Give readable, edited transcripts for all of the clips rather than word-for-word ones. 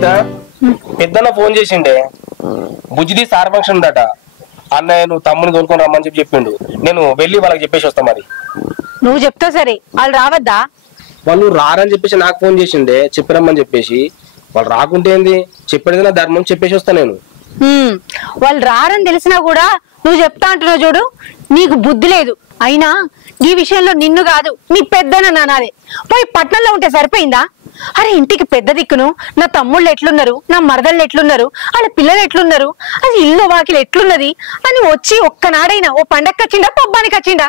గీత పెద్దన్న phone చేసిండే బుజ్జిది sir function ఉందట అన్నయ్య నువ్వు తమ్ముని తోలుకొని రమ్మని చెప్పిండు నేను వెళ్ళి వాళ్ళకి చెప్పేసి వస్తా మరి నువ్వు చెప్తావు సరే వాళ్ళు రావద్దా వాళ్ళు రారని చెప్పేసి నాకు ఫోన్ చేసిండే చెప్పిరమ్మని చెప్పేసి వాళ్ళు రాకుంటే ఏంది చెప్పేది నా ధర్మం చెప్పేసి వస్తా నేను వాళ్ళు రారని తెలిసినా కూడా నువ్వు చెప్తా అంటున్నావు చూడు నీకు బుద్ధి లేదు అయినా ఈ విషయంలో నిన్ను కాదు మీ పెద్దన నానాదే పోయి పట్నంలో ఉంటే సరిపోయిందా అరే ఇంటికి పెద్ద దిక్కును నా తమ్ముళ్ళు ఎట్లున్నారు నా మరదళ్ళు ఎట్లున్నారు వాళ్ళ పిల్లలు ఎట్లున్నారు అది ఇల్లు వాకిలు ఎట్లున్నది అని వచ్చి ఒక్కనాడైనా ఓ పండగకి వచ్చిండా పబ్బానికి వచ్చిండా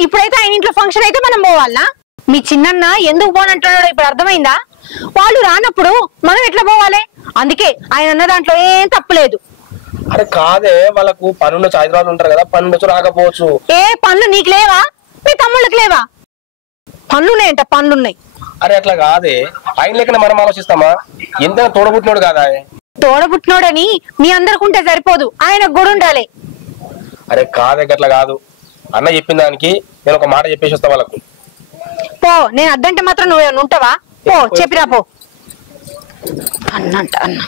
ఇప్పుడైతే ఆయన ఇంట్లో ఫంక్షన్ అయితే మనం పోవాలనా మీ చిన్నన్న ఎందుకు పోనంటున్నాడో ఇప్పుడు అర్థమైందా వాళ్ళు రానప్పుడు మనం ఎట్లా పోవాలి అందుకే ఆయన అన్న దాంట్లో ఏం తప్పులేదు అరే కాదే వాళ్ళకు పనులు హైదరాబాద్ ఉంటారు కదా పనులు రాకపోవచ్చు ఏ పనులు నీకు లేవా మీ తమ్ముళ్ళకి లేవా పనులున్నాయంట పనులున్నాయి అరే అట్లా కాదే ఆయన లెక్కన మనం ఆలోచిస్తామా ఎంత తోడబుట్టినోడు కాదా తోడబుట్టినోడని మీ అందరికుంటే సరిపోదు ఆయనకు కూడా ఉండాలి అరే కాదే గట్లా కాదు అన్న చెప్పిన దానికి నేను ఒక మాట చెప్పేసి వస్తా వాళ్ళకు పో నేను అద్దంటే మాత్రం నువ్వేమైనా ఉంటావా పో చెప్పిరా పో అన్నంట అన్న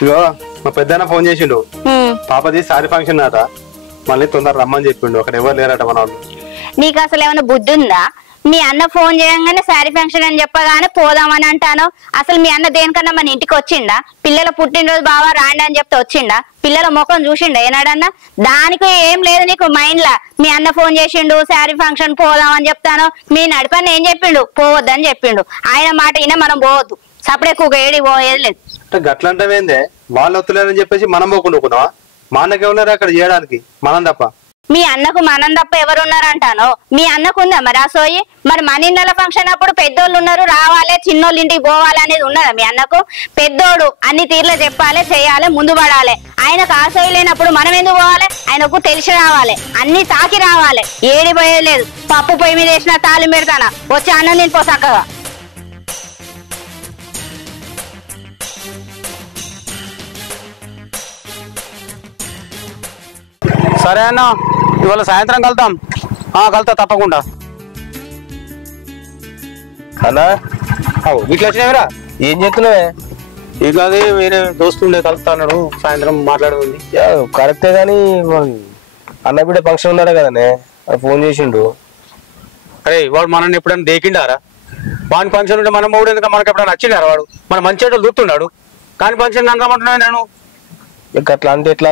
ఇగో మా పెద్దన్న ఫోన్ చేసిండు పాపది సారీ ఫంక్షన్ అట మళ్ళీ తొందర రమ్మని చెప్పిండు అక్కడ ఎవరు లేరట మన వాళ్ళు నీకు అసలు ఏమైనా బుద్ధి ఉందా మీ అన్న ఫోన్ చేయగానే శారీ ఫంక్షన్ అని చెప్పగానే పోదామని అంటాను అసలు మీ అన్న దేనికన్నా మన ఇంటికి వచ్చిండా పిల్లల పుట్టినరోజు బావా రాండి అని చెప్తే వచ్చిండా పిల్లల ముఖం చూసిండా ఏనాడన్నా దానికి ఏం లేదు నీకు మైండ్ లా మీ అన్న ఫోన్ చేసిండు శారీ ఫంక్షన్ పోదామని చెప్తాను మీ నడిపని ఏం చెప్పిండు పోవద్దని చెప్పిండు ఆయన మాట అయినా మనం పోవద్దు సపడే కూగ ఏడి పోయేది లేదు గట్లంటవేందే వాళ్ళు వస్తులేరని చెప్పేసి మనం పోకుండా మా అన్నకి ఎవరు అక్కడ చేయడానికి మనం తప్ప మీ అన్నకు మనం తప్ప ఎవరున్నారంటాను మీ అన్నకు ఉందా మరి ఆ సోయి మరి మన ఇళ్ళ ఫంక్షన్ అప్పుడు పెద్దోళ్ళు ఉన్నారు రావాలి చిన్నోళ్ళు ఇంటికి పోవాలి అనేది ఉన్నదా మీ అన్నకు పెద్దోడు అన్ని తీర్లు చెప్పాలి చేయాలి ముందు పడాలి ఆయనకు ఆ సోయి లేనప్పుడు మనం ఎందుకు పోవాలి ఆయనకు తెలిసి రావాలి అన్ని తాకి రావాలి ఏడి పోయలేదు పప్పు పొయ్యి మీద వేసిన తాళం పెడతానా వచ్చి అన్నం తినిపో చక్కగా సరే అన్న ఇవాళ సాయంత్రం కలుద్దాం కలుతా తప్పకుండా అన్నా వీటిలో వచ్చినావిరా ఏం చెప్తున్నావే ఇట్లా అది వేరే దోస్తుండే కలుతా అన్నాడు సాయంత్రం మాట్లాడుతుంది కరెక్టే గాని అన్న బిడ్డ ఫంక్షన్ ఉన్నాడు కదనే ఫోన్ చేసిండు అరే వాడు మనల్ని ఎప్పుడైనా దేకిండారా వాని ఫంక్షన్ ఉంటే మనం మూడు ఎందుకు మనకి ఎప్పుడైనా నచ్చిండారా వాడు మన మంచి దూతున్నాడు కానీ ఫంక్షన్ అనరామంటున్నాను నేను అట్లా అంటే ఎట్లా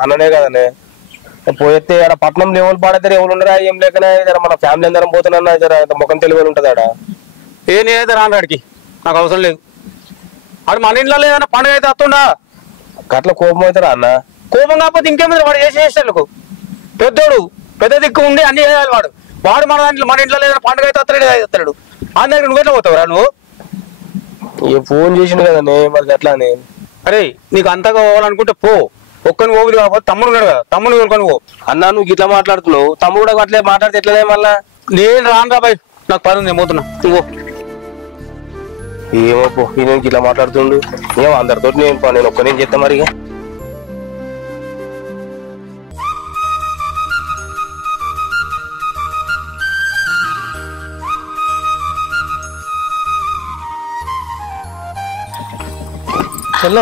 అన్ననే కదనే పోతే ఆడ పట్నంలో ఎవరు పాడతారు ఎవరు ఉండరా ఏం లేకనే మన ఫ్యామిలీ అందరం పోతున్నా ముఖం తెలివి ఉంటుంది ఆడ నేనైతే రాను ఆడికి నాకు అవసరం లేదు ఆడు మన ఇంట్లో ఏదైనా పండుగ అయితే వస్తుండా అట్లా కోపం అవుతారా అన్న కోపం కాకపోతే ఇంకేమైంది వాడు చేసేసాడు పెద్దోడు పెద్ద దిక్కు ఉండి అన్ని చేయాలి వాడు వాడు మన ఇంట్లో ఏదైనా పండుగ అయితే వస్తాడు అందరికి నువ్వు ఎట్లా పోతావురా నువ్వు ఫోన్ చేసిండు కదనే మరి అట్లా అని అరే నీకు అంతగా పోవాలనుకుంటే పో ఒక్కని పోగులు కాకపోతే తమ్ముడు ఉన్నాడు కదా తమ్ముడు కోరుకొని పో అన్నా నువ్వు ఇట్లా మాట్లాడుతున్నావు తమ్ముడు కూడా అట్లే మాట్లాడితే ఎట్లనే మళ్ళా నేను రాను రాబాయ్ నాకు పని ఉంది పోతున్నా నువ్వు ఏమో పో నేను ఇట్లా మాట్లాడుతుండు ఏమో అందరితో నేను ఒక్కనే చేస్తా మరి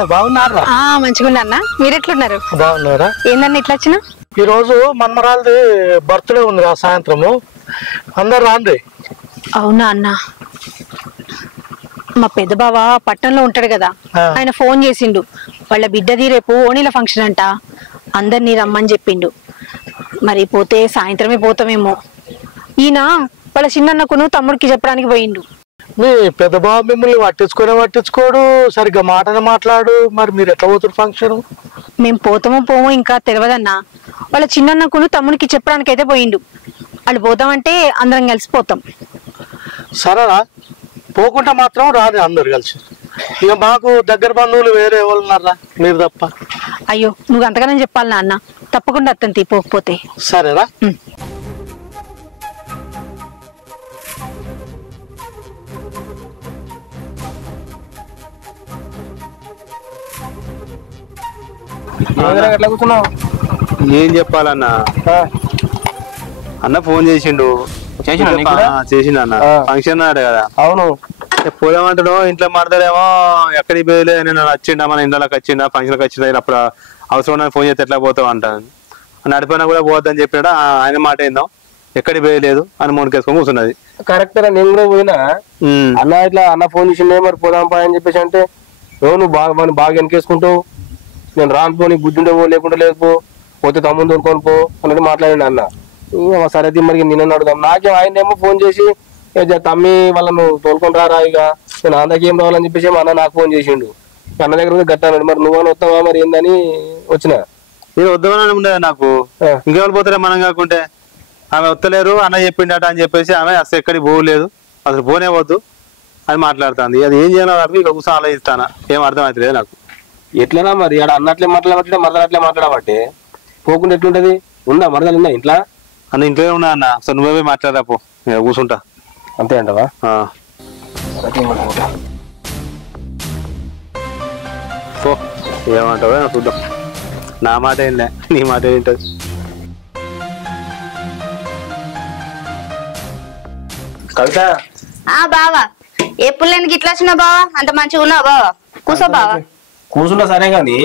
బాగున్నారా మంచిగా అన్న మీరు ఎట్లున్నారు బాగున్నారా ఏందన్న ఇట్లా వచ్చినా ఈ రోజు మన్మరాలది బర్త్డే ఉంది కదా సాయంత్రము అందరు రాండి అవునా అన్న మా పెద్ద బావ పట్టణంలో ఉంటాడు కదా ఆయన ఫోన్ చేసిండు వాళ్ళ బిడ్డది రేపు ఓణీల ఫంక్షన్ అంట అందరినీ రమ్మని చెప్పిండు మరి పోతే సాయంత్రమే పోతామేమో ఈయన వాళ్ళ చిన్నన్నకును తమ్ముడికి చెప్పడానికి పోయిండు మీ పెద్ద బాబు మిమ్మల్ని పట్టించుకోడు సరిగ్గా మాటనే మాట్లాడు మరి మీరు ఎట్లా పోతున్నారు ఫంక్షన్ మేము పోతామో పోమో ఇంకా తెలియదన్నా వాళ్ళ చిన్నన్నకును తమ్ముడికి చెప్పడానికి అయితే పోయిండు వాళ్ళు పోతామంటే అందరం కలిసిపోతాం సరేనా పోకుండా మాత్రం రాదు అందరు కలిసి ఇక మాకు దగ్గర బంధువులు వేరే ఎవరు ఉన్నారా మీరు తప్ప అయ్యో నువ్వు అంతగానే చెప్పాలి నాన్న తప్పకుండా అత్తంతి పోకపోతే సరేనా ఎట్లా కూర్చున్నావు ఏం చెప్పాలన్నా అన్న ఫోన్ చేసిండు చేసిండు అన్న ఫంక్షన్ అన్నాడు కదా. అవును పోదామంటాడు ఇంట్లో మాట్లాడేమో ఎక్కడికి పోయలే, నేను వచ్చిండా మన ఇంట్లోకి వచ్చిండా ఫంక్షన్కి వచ్చిందా, అప్పుడు అవసరం ఫోన్ చేస్తే ఎట్లా పోతావు అంటాను. నడిపోయినా కూడా పోవద్దని చెప్పాడు. ఆయన మాట ఏందో ఎక్కడికి పోయలేదు అని మూడుకేసుకొని కూర్చున్నది. కరెక్ట్ రా, నేను కూడా పోయినా అన్న ఇట్లా అన్న ఫోన్ చేసిండే మరి పోదాం పా అని చెప్పేసి అంటే నువ్వు బాగా వెనకేసుకుంటావు, నేను రాను పో, నీకు బుద్ధి ఉండవు లేకుండా లేదు పోతే తమ్ముని దొరుకొని పో అన్నట్టు మాట్లాడండి అన్న. సరే మరి నిన్న అడుగుదాం. నాకేం ఆయన ఏమో ఫోన్ చేసి తమ్మి వాళ్ళను తోలుకొని రారా ఇక నేను అందరికి ఏం రావాలని చెప్పేసి అన్న నాకు ఫోన్ చేసిండు. అన్న దగ్గర గట్టాడు, మరి నువ్వని వస్తావా మరి ఏందని వచ్చిన. నేను వద్దామని ఉండేది నాకు, ఇంకెవరు పోతారే మనం కాకుంటే. ఆమె వస్తలేరు అన్న చెప్పిండట అని చెప్పేసి ఆమె అసలు ఎక్కడికి పోలేదు, అసలు పోనే వద్దు అని మాట్లాడుతుంది. అది ఏం చేయాలి ఇక కూర్చొని ఆలోచిస్తానా, ఏం అర్థం అవుతలేదు నాకు. ఎట్లనా మరి ఆడ అన్నట్లే మాట్లాడబట్టే మరదలు అట్లే మాట్లాడబట్టే పోకుండా ఎట్లుంటది? ఉందా మరదలు ఉందా ఇంట్లో? అన్న ఇంట్లోనే ఉన్నా అన్న, అసలు నువ్వే మాట్లాడరా పో, కూర్చుంటా. అంతే అంటవా? పో ఏమంటావో చూద్దాం. నా మాట ఏంలే, నీ మాట ఏంటది. కవిత బావా ఎప్పుడు లేని గిట్లా వచ్చినా బావా, అంత మంచిగా ఉన్నావు బావా? కూసో బావా. కూర్చుంటా సరే గాని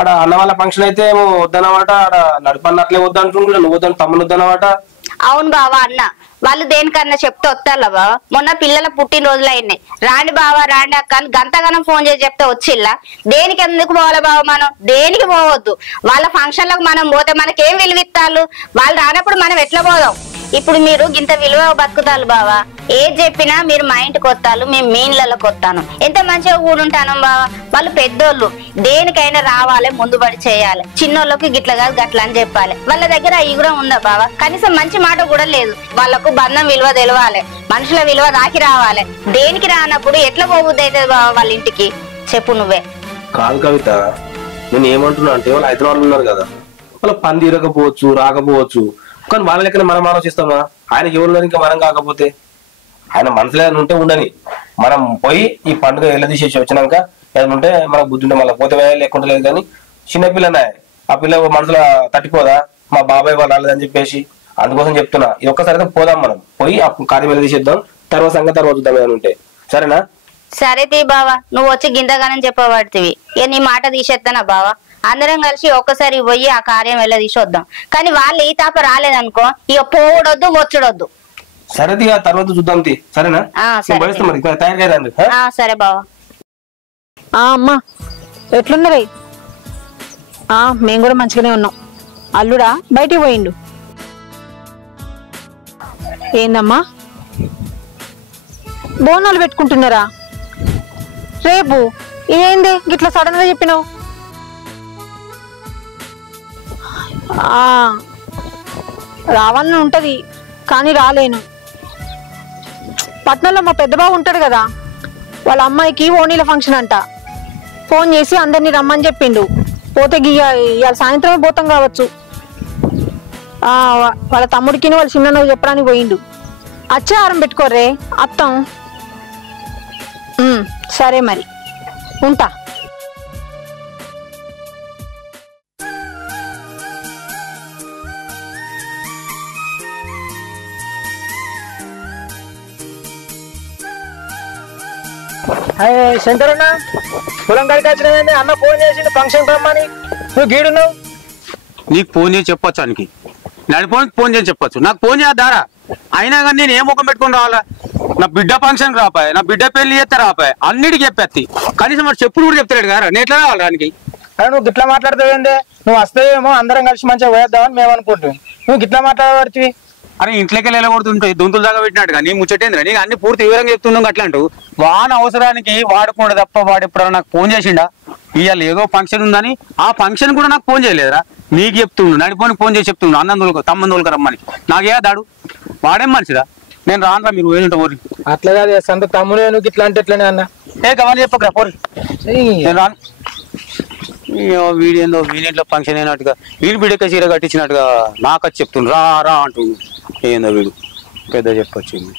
ఆడ అన్న వాళ్ళ ఫంక్షన్ అయితే ఏమో వద్దనమాట, ఆడ నడిపన్నట్లే వద్దంటుండే, నువ్వు వద్దని తమ్ముడు వద్దనమాట. అవును బావా అన్న వాళ్ళు దేనికన్నా చెప్తే వస్తారా బావా? మొన్న పిల్లల పుట్టినరోజులు అయినాయి, రాండి బావా రాండి అక్క అని గంతగానం ఫోన్ చేసి చెప్తే వచ్చిల్లా? దేనికి ఎందుకు పోవాలి బావా? మనం దేనికి పోవద్దు. వాళ్ళ ఫంక్షన్లకు మనం పోతే మనకేం విలువిత్తాలు? వాళ్ళు రానప్పుడు మనం ఎట్లా పోదాం? ఇప్పుడు మీరు ఇంత విలువ బతుకుతారు బావా. ఏది చెప్పినా మీరు మా ఇంటికి వస్తాను, మేము మీ ఇళ్ళకి వస్తాను. ఎంత మంచిగా కూడుంటాను బావా. వాళ్ళు పెద్దోళ్ళు, దేనికైనా రావాలి, ముందు పడి చేయాలి. చిన్నోళ్ళకి గిట్ల కాదు గట్ల అని చెప్పాలి. వాళ్ళ దగ్గర అవి కూడా ఉందా బావా? కనీసం మంచి మాట కూడా లేదు. వాళ్ళకు బంధం విలువ తెలవాలి, మనుషుల విలువ దాకి రావాలి. దేనికి రానప్పుడు ఎట్లా పోబుద్ది అవుతుంది బావా వాళ్ళ ఇంటికి? చెప్పు నువ్వే. కాదు కవిత, నేను ఏమంటున్నా అంటే వాళ్ళు హైదరాబాద్ ఉన్నారు కదా, వాళ్ళ పని తీరకపోవచ్చు రాకపోవచ్చు, కానీ వాళ్ళ లెక్కనే మనం ఆలోచిస్తామా? ఆయనకి ఎవరున్నారు ఇంకా మనం కాకపోతే? ఆయన మనసులో ఏదైనా ఉంటే ఉండని, మనం పోయి ఈ పండుగ ఎలా తీసేసి వచ్చినాక ఏదైనా ఉంటే మనకు బుద్ధి ఉంటే మళ్ళీ పోతే లేకుండా లేదు. కానీ చిన్నపిల్లనే ఆ పిల్ల మనసులో తట్టిపోదా మా బాబాయ్ వాళ్ళు రాలేదని చెప్పేసి? అందుకోసం చెప్తున్నా, ఈ ఒక్కసారి అయితే పోదాం, మనం పోయి ఆ కార్యం ఎలా తీసేద్దాం, తర్వాత సంగతి తర్వాత చూద్దాం ఏమైనా ఉంటే. సరేనా? సరే తీ బావా, నువ్వు వచ్చి గింతగానని చెప్పబడుతుంది. ఇక నీ మాట తీసేస్తానా బావా? అందరం కలిసి ఒక్కసారి పోయి ఆ కార్యం వెళ్ళ తీసొద్దాం. కానీ వాళ్ళు ఈ తాప రాలేదనుకో, ఇక పోవడొద్దు వచ్చడొద్దు. సరే తర్వాత చూద్దాం. సరేనా? సరే బావా. అమ్మా ఎట్లున్నరే? మేము కూడా మంచిగానే ఉన్నాం. అల్లుడా బయటికి పోయిండు. ఏందమ్మా బోనాలు పెట్టుకుంటున్నారా రేపు? ఇదేంది గిట్లా సడన్ గా చెప్పినావు? రావాలని ఉంటది కానీ రాలేను. పట్నంలో మా పెద్ద బాబు ఉంటాడు కదా, వాళ్ళ అమ్మాయికి ఓణీల ఫంక్షన్ అంట. ఫోన్ చేసి అందరినీ రమ్మని చెప్పిండు. పోతే ఇవాళ సాయంత్రమే పోతాం కావచ్చు. వాళ్ళ తమ్ముడికి వాళ్ళ చిన్న చెప్పడానికి పోయిండు. వచ్చే ఆరం పెట్టుకోర్రే అత్తం. సరే మరి ఉంటా. శంకరన్న పొలం కాడికి వచ్చిన అన్న ఫోన్ చేసిండు ఫంక్షన్ రమ్మని, నువ్వు గీడున్నావు. నీకు ఫోన్ చేసి చెప్పొచ్చు, అనికి నడిపోనికి ఫోన్ చేసి చెప్పొచ్చు, నాకు ఫోన్ చేద్దారా? అయినా కానీ నేను ఏ ముఖం పెట్టుకుని రావాలా? నా బిడ్డ ఫంక్షన్ రాపాయి, నా బిడ్డ పెళ్లి చేస్తే రాపాయి, అన్నిటికి చెప్పేస్తి. కనీసం మరి చెప్పుడు కూడా చెప్తాడు కదా, నేను ఎట్లా రావాలి దానికి? అరే నువ్వు గిట్లా మాట్లాడుతావు ఏంది? నువ్వు వస్తావేమో అందరం కలిసి మంచిగా పోయేద్దామని మేము అనుకుంటాం, నువ్వు గిట్లా మాట్లాడబడుతుంది. అరే ఇంట్లోకి వెళ్ళగొడుతుంటాయి దొంతులు దాకా పెట్టినట్టుగా నీ ముచ్చటేంద్రా? నీకు అన్ని పూర్తి వివరంగా చెప్తున్నావు. అట్లా అంటూ వాన అవసరానికి వాడుకోండి తప్ప వాడు ఎప్పుడైనా నాకు ఫోన్ చేసిండా? ఇవాళ ఏదో ఫంక్షన్ ఉందని ఆ ఫంక్షన్ కూడా నాకు ఫోన్ చేయలేదురా. నీకు చెప్తుండు, నడిపోని ఫోన్ చేసి చెప్తుండు అన్నందులకు తమ్మందులకు రమ్మని. నాకే దాడు వాడేం మనిషిరా? నేను రానురా, మీరు ఏదంటే ఊరి అట్లా కాదు సంత తమ్ముడు నువ్వు ఇట్లా అంటే ఎట్లనే అన్న గమని చెప్పకరా పోరి. నేను రాను. వీడేందో వీడింట్లో ఫంక్షన్ అయినట్టుగా వీడు బిడ్డక చీర కట్టించినట్టుగా నాకు వచ్చి చెప్తుండు రా రా అంటుండు. ఏందో వీడు పెద్ద చెప్పొచ్చింది.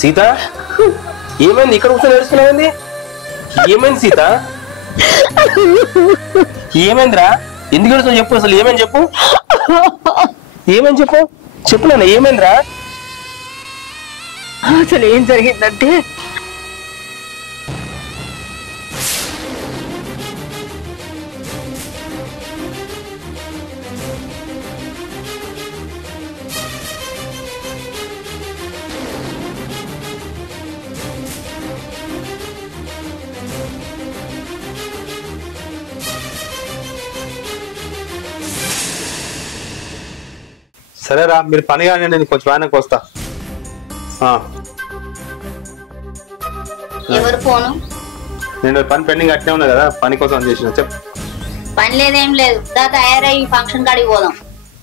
సీత ఏమైంది? ఇక్కడ కూర్చొని ఏడుస్తున్నావేంది? ఏమైంది సీత? ఏమైందిరా? ఎందుకు ఏడుస్తావు చెప్పు, అసలు ఏమైంది చెప్పు, ఏమైంది చెప్పు, చెప్పు నాన్న ఏమైందిరా? అసలు ఏం జరిగిందంటే సరేరా మీరు పని కానీ నేను కొంచెం ఆయనకు వస్తా. ఎవరు ఫోను? నేను పని పెండింగ్ అట్నే ఉన్నా కదా, పని కోసం చేసిన. చెప్పు. పని లేదేం లేదు, దా తయారయ్యి ఫంక్షన్ కాడికి పోదాం.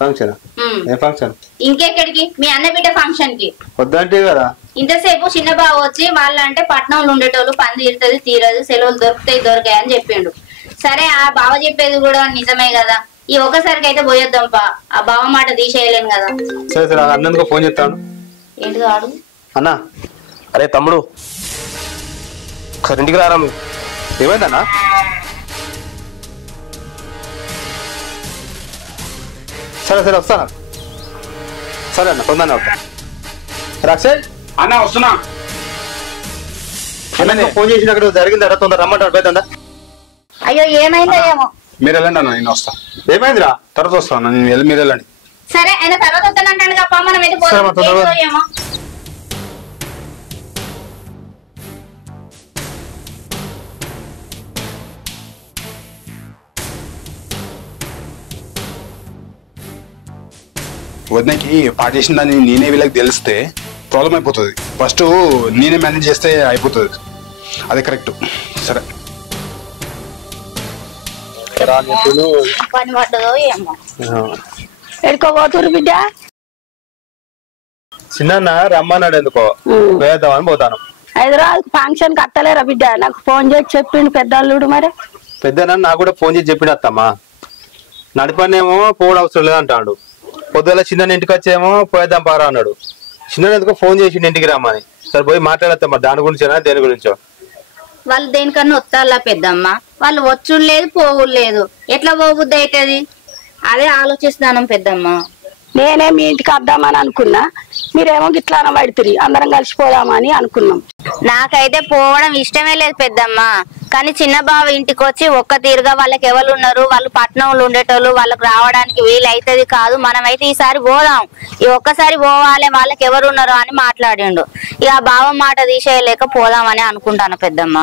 ఫంక్షన్? ఏ ఫంక్షన్? ఇంకెక్కడికి? మీ అన్న బిడ్డ ఫంక్షన్ కి. వద్దంటే కదా. ఇంతసేపు చిన్న బావ వచ్చి వాళ్ళంటే పట్నంలో ఉండేటోళ్ళు పని తీరుతుంది తీరదు, సెలవులు దొరుకుతాయి దొరికాయి అని చెప్పిండు. సరే ఆ బావ చెప్పేది కూడా నిజమే కదా, ఈ ఒక్కసారికి అయితే పోయొద్దాం పా, ఆ బావ మాట తీసేయలేను కదా. సరే సరే అన్నందుకు ఫోన్ చేస్తాను. ఏంటి కాడు అన్నా? అరే తమ్ముడు ఇంటికి రారా. ఏమైందన్నా? సరే సరే వస్తాను. సరే అన్న తొందరనే వస్తా. రాక్షయ్ అన్న వస్తున్నా. ఫోన్ చేసిన అక్కడ జరిగింది అక్కడ తొందర రమ్మంటాడు. పోతుందా? అయ్యో ఏమైందో ఏమో. మీరు వెళ్ళండి అన్న, నేను వస్తా. ఏమైందిరా? తర్వాత వస్తాను, మీరు వెళ్ళండి. సరే ఆయన తర్వాత వస్తానంటాడు కదా, మనం అయితే పోదాం. ఏమో వదినకి పాట చేసిందని నేనే వీళ్ళకి తెలిస్తే ప్రాబ్లం అయిపోతుంది. ఫస్ట్ నేనే మేనేజ్ చేస్తే అయిపోతుంది, అది కరెక్ట్. సరే పని పడ్డదో ఏమో. ఎడుకోబోతురు బిడ్డ? చిన్న రమ్మన్నాడు, ఎందుకో వేద్దామని పోతాను. హైదరాబాద్ ఫంక్షన్ కి అత్తలేరా బిడ్డ? నాకు ఫోన్ చేసి చెప్పిండు పెద్దల్లుడు. మరి పెద్దనా నాకు కూడా ఫోన్ చేసి చెప్పిన అత్తమ్మా, నడిపనేమో పోవడం అవసరం లేదంటాడు. పొద్దుల చిన్న ఇంటికి వచ్చేమో పోయేద్దాం పారా అన్నాడు. చిన్న ఎందుకో ఫోన్ చేసి ఇంటికి రమ్మని. సరే పోయి మాట్లాడతామ్మా, దాని గురించేనా దేని గురించో. వాళ్ళు దేనికన్నా వస్తారా పెద్దమ్మ? వాళ్ళు వచ్చుడు లేదు పోవుడు లేదు, ఎట్లా పోబుద్ది అవుతుంది? అదే ఆలోచిస్తాను పెద్దమ్మ. నేనే మీ ఇంటికి వద్దామని అనుకున్నా, మీరేమో గిట్లా పడుతుంది, అందరం కలిసిపోదామని అనుకున్నాం. నాకైతే పోవడం ఇష్టమే లేదు పెద్దమ్మ, కానీ చిన్న బావ ఇంటికి వచ్చి ఒక్క తీరుగా వాళ్ళకి ఎవరు ఉన్నారు, వాళ్ళు పట్టణంలో ఉండేటోళ్ళు, వాళ్ళకి రావడానికి వీలు అవుతుంది కాదు, మనమైతే ఈసారి పోదాం, ఈ ఒక్కసారి పోవాలి, వాళ్ళకి ఎవరు ఉన్నారు అని మాట్లాడిండు. ఇక ఆ బావ మాట తీసేయలేక పోదామని అనుకుంటాను పెద్దమ్మ.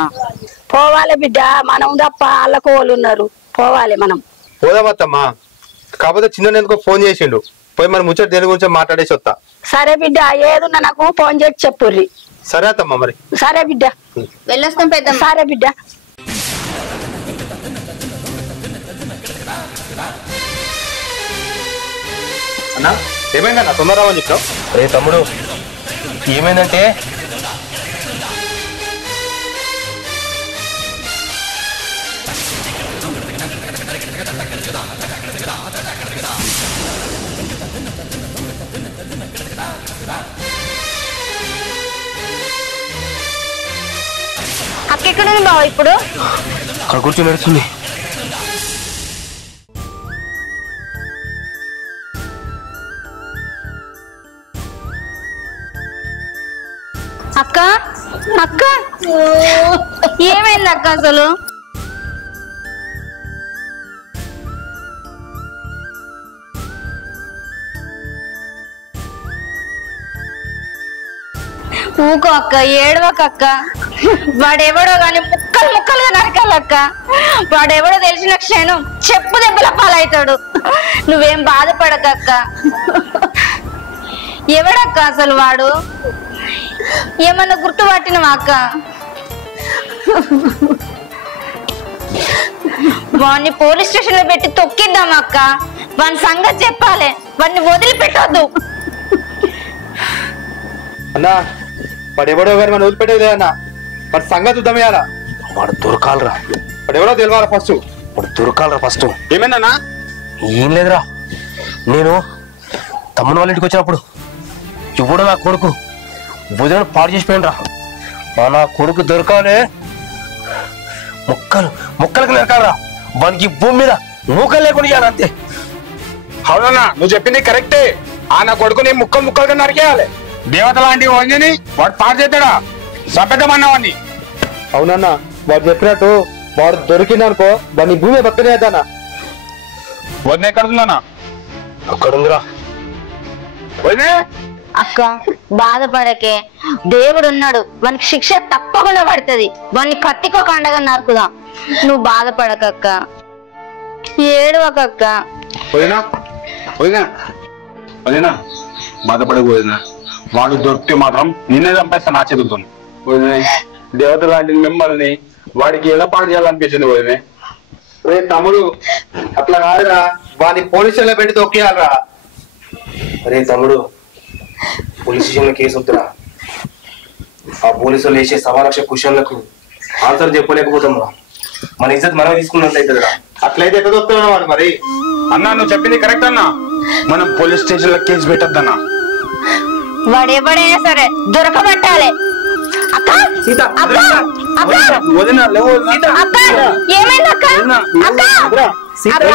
పోవాలి బిడ్డ, మనం తప్ప వాళ్ళకు వాళ్ళు ఉన్నారు, పోవాలి మనం. పోదామత్తమ్మా, కాకపోతే చిన్న ఎందుకో ఫోన్ చేసిండు, పోయి మరి ముచ్చట దేని గురించి మాట్లాడేసి వస్తా. సరే బిడ్డ, ఏదున్నా నాకు ఫోన్ చేసి చెప్పుర్రి. సరే అత్తమ్మా మరి. సరే బిడ్డ, వెళ్ళొస్తాం పెద్దమ్మ. సరే బిడ్డ. అన్నా ఏమైందన్నా తొందర రావని చెప్పావు? అరే తమ్ముడు ఏమైందంటే అక్కెక్కడ ఉంది బావ ఇప్పుడు? అక్కడ కూర్చొని నడుస్తుంది. అక్క అక్క ఏమైంది అక్క అసలు? ఊకో అక్క, ఏడవకక్క. వాడెవడో గాని ముక్కలు ముక్కలుగా నరకాలక్క. వాడెవడో తెలిసిన క్షణం చెప్పు దెబ్బల పాలవుతాడు. నువ్వేం బాధపడకక్క. ఎవడక్క అసలు వాడు? ఏమన్నా గుర్తుపట్టినవా అక్క? వాడిని పోలీస్ స్టేషన్ లో పెట్టి తొక్కిద్దాం అక్క. వాని సంగతి చెప్పాలి, వాడిని వదిలిపెట్టొద్దు. అన్నా వాడు ఎవడో కానీ మనం వదిలిపెట్టేది అన్న. వాడి సంగతి చూద్దామేయాలా? వాడు దొరకాలరా. వాడు ఎవడో తెలియాలి ఫస్ట్. వాడు దొరకాలరా ఫస్ట్. ఏమైందన్నా? ఏం లేదురా, నేను తమ్ముని వాళ్ళ ఇంటికి వచ్చినప్పుడు ఇప్పుడు నా కొడుకు భుజాన్ని పాడు చేసిపోయినరా. నా కొడుకు దొరకాలే, ముక్కలకు నరకాలరా. వానికి భూమి మీద మూకలు లేకుండా చేయాలి అంతే. అవునన్నా, నువ్వు చెప్పింది కరెక్టే. ఆ నా కొడుకుని ముక్కలుగా నరికేయాలి. దేవత లాంటి వంజని వాడు పాడు చేస్తాడా? సంపెద్దమన్నవాడిని. అవునన్నా, వాడు చెప్పినట్టు వాడు దొరికిందనుకో వాడిని భూమి పక్కనేద్దానా. వదిన ఎక్కడ ఉందన్నా? అక్కడుందిరా. వదినే అక్క బాధపడకే, దేవుడు ఉన్నాడు. వానికి శిక్ష తప్పకుండా పడుతుంది. వాడిని కత్తికో కండగా నరుకుదాం. నువ్వు బాధపడకక్క, ఏడవకక్క. వదినా వదినా బాధపడకు వదినా. వాడు దొరికితే మాత్రం నిన్నే చంపేస్తా నా చేతులతో. వదినే, దేవత లాంటి మిమ్మల్ని వాడికి ఎలా పాడు చేయాలనిపించింది వదినే. రే తమ్ముడు, అట్లా కాదురా, వాడిని పోలీస్ స్టేషన్ లో పెట్టి తొక్కియాలరా. అరే తమ్ముడు, పోలీస్ స్టేషన్ లో కేసు వద్దురా. ఆ పోలీసులు వేసే 1,00,000 క్వశ్చన్లకు ఆన్సర్ చెప్పలేకపోతాం. మన ఇజ్జత్ మనమే తీసుకున్నట్లయితుందిరా. అట్లయితే ఎక్కడ దొరుకుతున్నాడు వాడు మరి? అన్నా నువ్వు చెప్పింది కరెక్ట్ అన్నా. మనం పోలీస్ స్టేషన్ లో కేసు పెట్టద్దన్నా. వాడెవడైనా సరే దొరకబట్టాలి. అక్క అక్క అక్క వదినా లేవు. అక్క ఏమైంది అక్క? అక్క